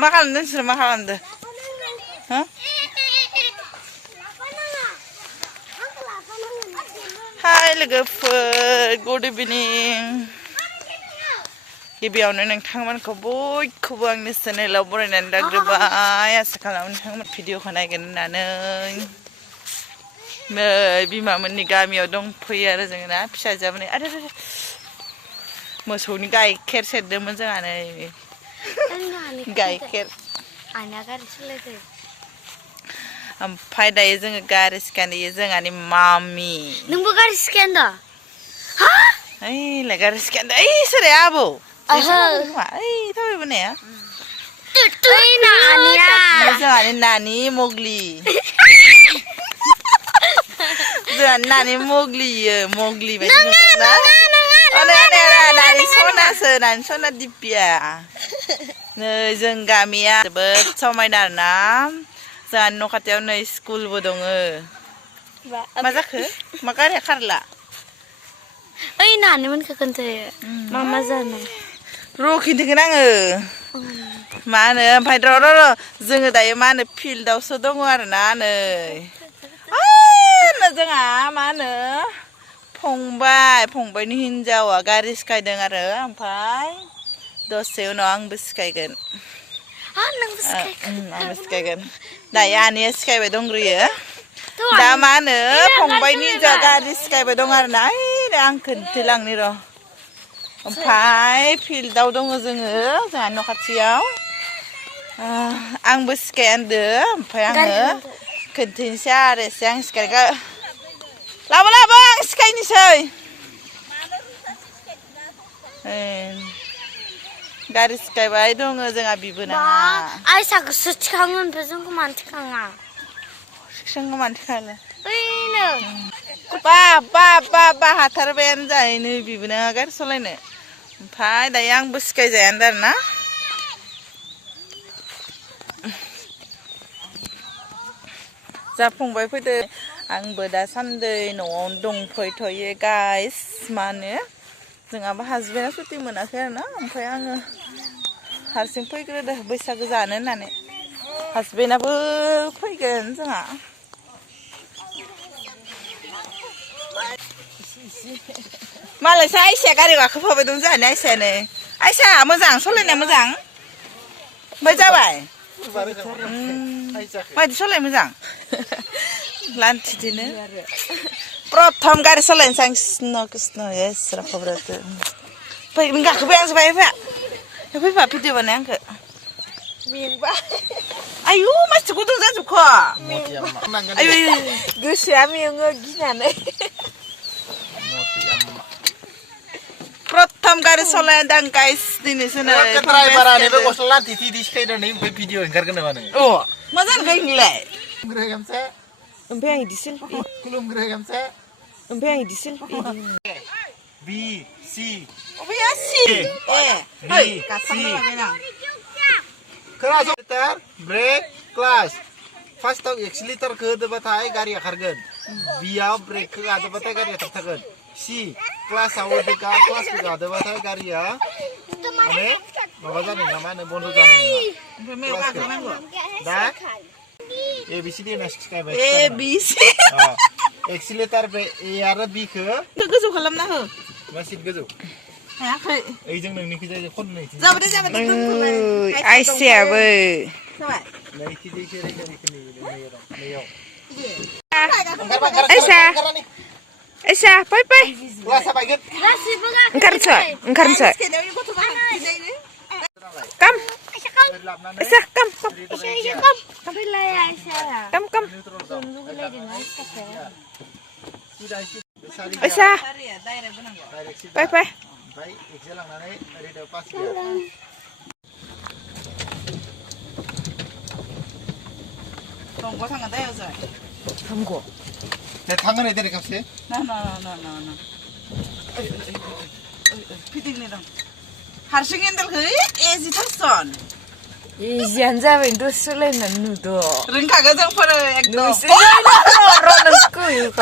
मा खालामदों नोंसोर मा खालामदों हो हाय लोगोफोर गुड इभिनिं गिबियावनो नोंथांमोनखौ बयखौबो आंनि चेनेलाव बरायनानै लाग्रोबाय आसा खालामो नोंथांमोन भिडिअखौ नायगोन होननानै नै बिमामोननि गामियाव दंफैयो आरो जोङो ना फिसाजोआ आरो मोसौनि गाइखेर सेरदोंमोन जोंहा नै गाइखेर ओमफ्राय दायो जोङो गारि सिखायनो जोंहानि मामि नोंबो गारि सिखायनो ओइलाय गारि सिखायनो ओइ सोरे आबौ ओइ थाबायबोनाया जोंहानि नानि मगलि जोंहानि नानि मगलियो मगलि बायदि नुदोंना नानि सनासो नानि सना दिपिया नै जों गामिया जोबोद समायना आरोना जोंहानि न' खाथियाव नै स्कुलबो दङ मा जाखो मा गारिया खारला ओइ नानिमोनखौ खोन्थायो मा मा जानो र' खिन्थागोन आङो मा होनो ओमफ्राय र' जोङो दायो मा होनो फिल्डआवसो दङ आरोना नै जोंहा मा होनो फंबायनि हिनजावा गारि सिखायदों आरो ओमफ्राय दसे उनाव आंबो सिखायगोन आंबो सिखायगोन दायो आनैया सिखायबाय दंग्रोयो दा मा होनो फंबायनि हिनजावा गारि सिखायबाय दं आरोना आं खोन्थालांनि र' ओमफ्राय फिल्डआव दङ जोङो जोंहा न' खाथियाव आंबो सिखाया होनदों ओमफ्राय आङो खोन्थानोसै आरो एसे आं सिखायगोन लाबो आं सिखायनोसै गारि सिखायबाय दङ जोंहा बिबोनाङा आइसाखौसो थिखाङो ओमफ्राय जोंखौ मानो थिखाङा जोंखौ मानो थिखाङा ओइनो बा हाथारबायानो जाहैनो बिबोनाङा गारि सालायनो ओमफ्राय दायो आंबो सिखायजाया होनदों आरोना जा फंबाय फैदो आंबो दासान्दि न'आवनो दंफैथ'यो गाइस मा होनो जोंहाबो हासबेन्डआ सुटि मोनाखै आरोना ओमफ्राय आङो हारसिं फैग्रोदो बैसागो जानो होननानै हासबेन्डआबो फैगोन जोंहा मालायसो आइसाया गारि गाखोफाबाय दं जोंहानि आइसायानो आइसा मोजां सालायनाया मोजां ओमफ्राय जाबाय मायदि सालाय मोजां लान्थिदिनो प्रथम गारि सालायनोसै आं कृष्ण येसरा खबराथ फै नों गाखोबाय आं जोबाय फैफा भिडिअ बानाय आंखौ आयु मानसि गुदुं जाजोबखो आयु गोसोआ मेङो गिनानै प्रथम गारि सालायदां गाइस दिनैसो नै ड्राइभारानिबो गस्ला लान्थि थिदि सिखायदों ओमफ्राय भिडिअ ओंखारगोन नामा नों मा जानोखाय नोंलाय खुलुमग्रो गामसा ओमफ्राय आं इदि सेल्फि खुलुमग्रो गामसा ओमफ्राय आं इदि सेल्फि बि सि अबेया सि बि सि खोनासं ब्रेक क्लास फार्स्टआव एक्सिलेटरखौ होदोबाथाय गारिया खारगोन बियाव ब्रेकखौ गादोबाथाय गारिया थाबथागोन सि क्लासाव क्लासखौ गादोबाथाय गारिया माने माबा जानाय ना मा होनो बन्द जानाय नङा दा ए बि सि डि होनना सिखायबाय ए बि सि एक्सिलेटर बे ए आरो बि खौ गोजौ खालामना हो मा सिट गोजौ हायाखै ओइजों नोंनिखै जाय खननै जाबाय आइसायाबो जाबाय नैथि दैखौ रेगानिखौ नैयाव आइसा फै क्लासा बायगोन ओंखारनोसै Come. Isa, come. Isa. Bye. ओमफ्राय एक्से लांनानै ओरैनो 5 बिया दंग' थांगोन दे ओजों 담고. 내 당근에 데리 갑시 나나나나나 피딩이랑 하르싱인들 그 에지 탔선 이지 안 잡으면 또 술래는 누도. 른가 그정포를 액도 너는 끄.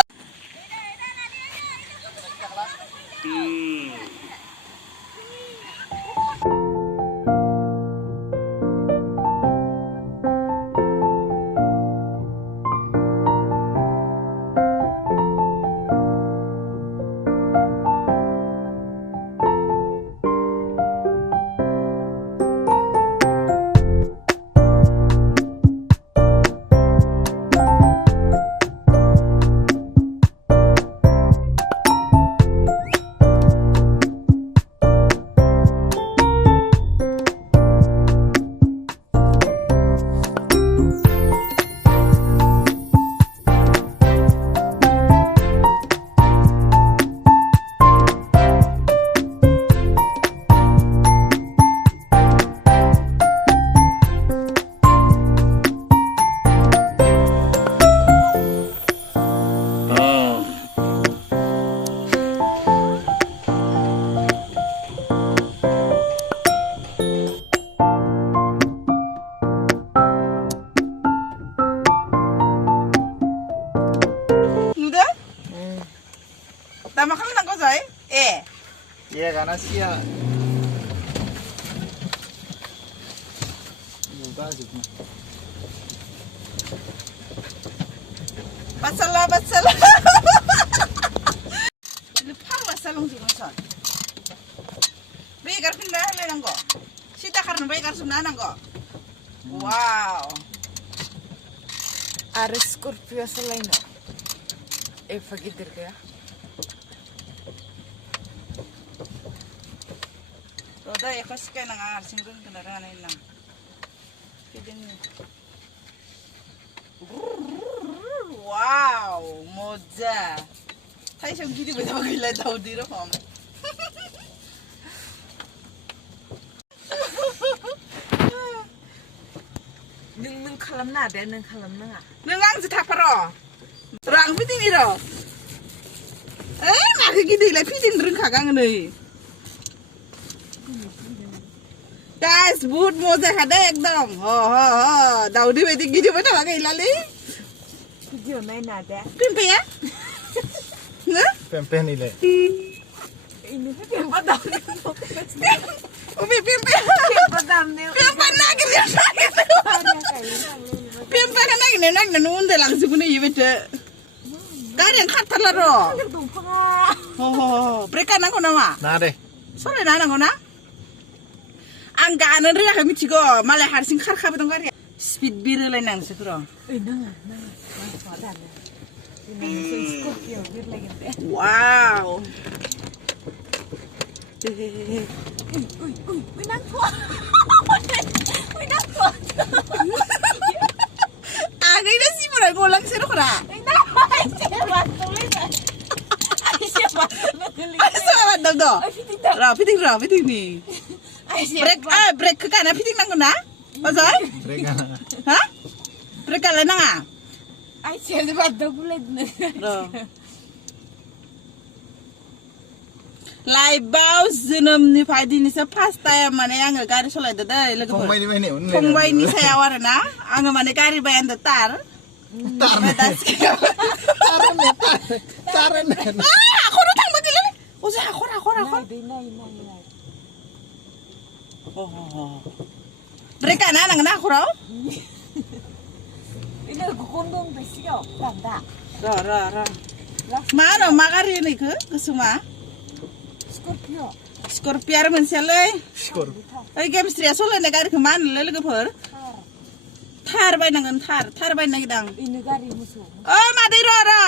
나만 하면 거죠? 예. 얘가 하나씩이야 뭐가 지금 마살라 이거 파로 마살롱 지금 선 베이가 핀다 하려는 거 시작하는 베이가 좀 나는 거 와우 Ada Scorpio selain Eva gitu ya. 너다 약간 스캔 나가 친구들 그나라나 있나 피디님 와우 모자 타이션 기디 왜 다 길래 다 어디로 험 능능 칼럼나 돼, 능 칼럼나. 능앙지 탁파로 랑 피디니로 에이 나 그 기디 래 피디는 른 가강은 guys boot moza ada ekdom ho daudi wedi gidi bata bagai lali Video main ada. pimpe ya nah pen ini Ini video padam. ubi pimpe Padam nih. pimpe lagi dia pimpe lagi nih nunde langsung nih ibete kalian kata laro oh mereka nang kono ma nah deh soalnya nang kono angganan ria kami cigo malah harsing karka betong karya speed biru lain nang sekuro Nang. Padam. Ini Scorpio bir lagi deh. wow Uy, nang tua. Uy, nang tua. agaknya sih mulai ngolang seru kora Siapa tulis? Siapa tulis? Selamat dong do. Fitting nih. Break ke kanan fitting nang kena? Masa? mereka Hah? Break kanan nang ah? Ay, siapa tulis? Lai bau zonom ni padi ni sa pasta ya mana yang gari solai dada lagi phong ber. bay ini Pongbai ni saya warna, ang mana gari bayan tar. taran Aku datang bagil. Usah aku. Nay. Oh. Break kanan nang na aku raw. Ini aku kondom besio, tanda. Ra. Mana magari ni ke semua? Scorpio menselai. skor Ay game stress solai negari keman lagi ber. Thar bay nangan thar bay nagi dang. Ini gari musuh. Oh madai ra.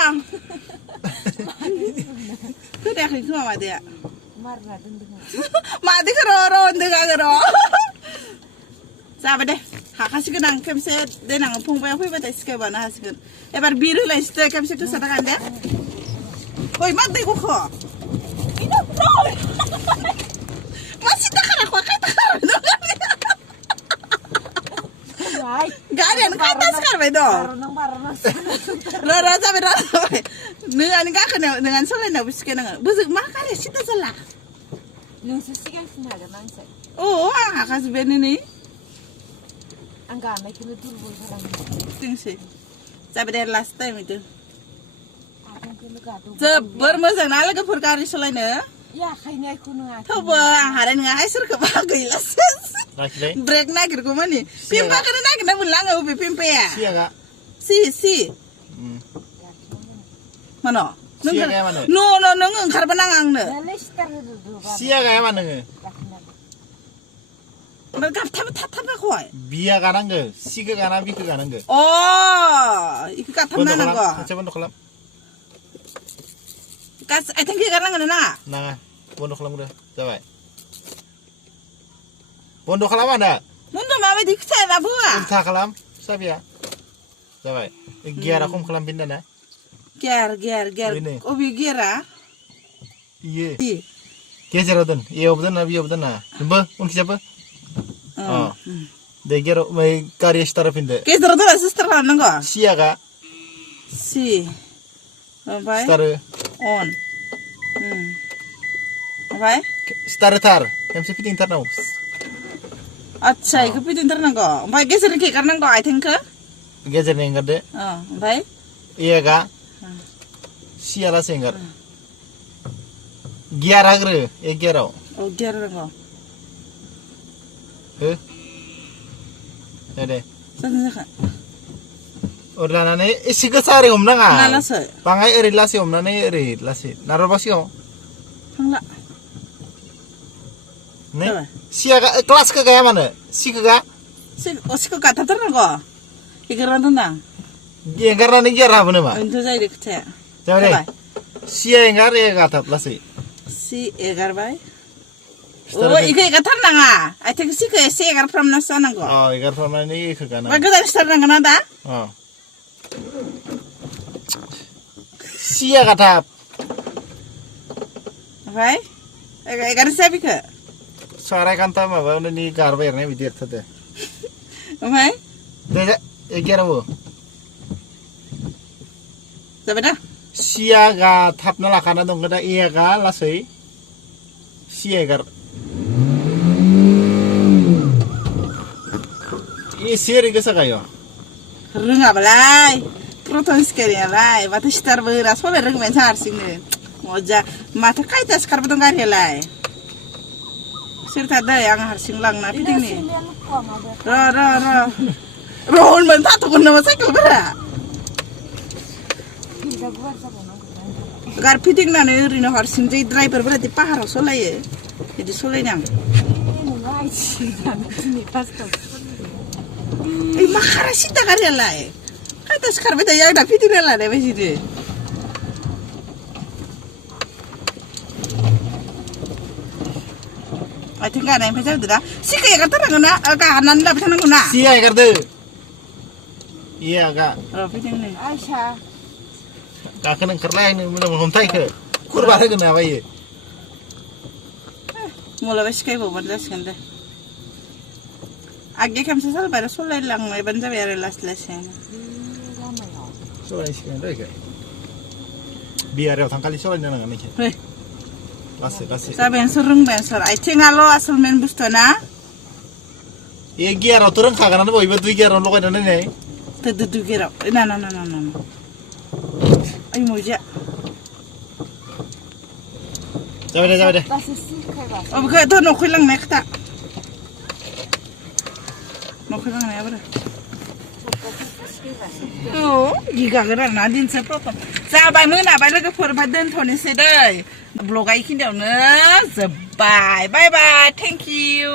Ku dah ke kuma madai. Marna dendeng. Madai ke ro ndega ke ro. Sabar deh. Hakasi ke nang kemse de nang pungbay aku iba tes ke bana hasken. Ebar biru lah istilah kemse tu sadakan deh. Oi madai ku kho. Ini pro. जाबाय दं र' जाबाय नोंआनो गाखोनायाव नोंआनो सालायनायाव बेसेबां नाङो बोजों मा गारिया सिदा जाला नोंसो सिगांसिन हागोन आंसो आं हाखाजोब्बायानो नै आं गानायखौनो दुरबल खालामो जोंसै जाबाय दे लास्ट टाइम इदो आखाइखौनो गादौ जोबोर मोजां ना लोगोफोर गारि सालायनो आखाइनि आइखौ नङा थेवबो आं हानाय नङाहाय सोरखौबा गैलासो ब्रेक नागिरगौ मानि पिम्पाखौनो नागिरना मोनला आङो बबे पिम्पाया सि मानो नों ओंखारबा नाङा आंनो सिया गाया मा नोङो गाबथाबो थाबथाबाखय बिया गानांगो सिखौ गाना बिखौ गानांगो इखौ गाबथाबना नांगौ मोनसे बन्द खालाम आथिंखौ गारनांगोन ना नाङा बन्द खालामग्रो जाबाय बन्द खालामा दा बन्द माबायदि खोथाया बुआ उल्था खालाम साबिया जाबाय गियारा खम खालामफिन दाना गियार अबे गियारा इयो गेजेराव दोन एयावबो दोन ना बियावबो दोन ना नोंबो उनखिजाबो दे गियाराव गारि स्टार्ट होफिनदो गेजेराव दोननासो स्टार्ट खालामनांगौ सिया गा सि ओमफ्राय स्टार्ट अन ओमफ्राय स्टार्ट होथार खेमसे फिदिंथारनांगौ आच्छा इखौ फिदिंथारनांगौ ओमफ्राय गेजेरनि हेगारनांगौ आथिंखौ गेजेरनि एंगारदो ओमफ्राय ए गा सिया लासै एंगार गियार हाग्रो ए गियाराव गियार नांगौ हो दे जागोन जागोन ओरै लानानै एसे गोसा ओरै हमनाङा लासै बाङाय ओरै लासै हमनानै ओरै लासै नारबा सिगाङाव थांला नै सिया क्लासखौ गाया मानो सिखौ गा सिखौ गाथारनांगौ एगारना दोनदां एंगारनानै गियार हाबो नामा बेनोथ' जायो खोथाया जाबाय दे सिया एंगार ए गाथाब लासै सि एगारबाय इखौ एगारथारनाङा आथिंखौ सिखौ एसे एगारफ्रामनासो जानांगौ एगारफ्रामनानै इखौ गाना गोदान सिथारनांगोन ना दा सिया गाथाब ओमफ्राय एगारसै बेखौ साराय खान्था माबायावनो नि गारबाय एरनाय बिदि एरथारदो ओमफ्राय दे एगारावबो जाबाय दा सिया गाथाबना लाखाना दं दा ए गा लासै सिया एगार एसे ओरै गोसा गायो रोङाबालाय प्रथम सिखायनायालाय माथो स्टारबो होना सलाय रोंबायसो हारसिंनो मजा माथो खायदा सिखारबोदों गारियालाय सोरथार दै आं हारसिं लांना फिदिंनि र' होनबानो थाथ'गोन नामा साइकेलफोरा गार फिदिंनानै ओरैनो हारसिं जै ड्राइभारफोरा बिदि पाहाराव सलायो बिदि सलायनां मा खारा सिदा गारियालाय खायदा सिखारबाय थायो आं दा फिदिंना लानाय बायदिनो आथिं गानायनिफ्राय जादों दा सिखौ एगारथारनांगौ ना गानानै लाबाय थानांगौ ना सिया एगारदो इया गा फिदिंनो आयसा गाखोनो ओंखारलाय आंनो मोजां हमथायखो खुरबा होगोन नाबायो मालाबा सिखायबावबानो जासिगोन दे आगे खेमसे सालबाय सलायलांनायबानो जाबाय आरो लासै लासैनो सलायसिगोन दैखो बियाराव थांखालि सलायनो नांगोन नोंखो लासै लासै जाबायानोसो रोंबायानोसो आथिङाल' आसल मेन बुस्थु ना ए गियारावथ' रोंखागोनानो बयबो दुइ गियारावनो लगायनानै नै दुइ गियाराव ना ओइ मजा जाबाय दे बेखौथ' न'खैलांनाय खोथा न'खैलांनाया बोरो गिगागोन आरोना दिनसे प्रथम जाबाय मोनाबाय लोगोफोर ओमफ्राय दोनथ'नोसै दै ब्लगा इखिनियावनो जोब्बाय बाय बाय थेंक इउ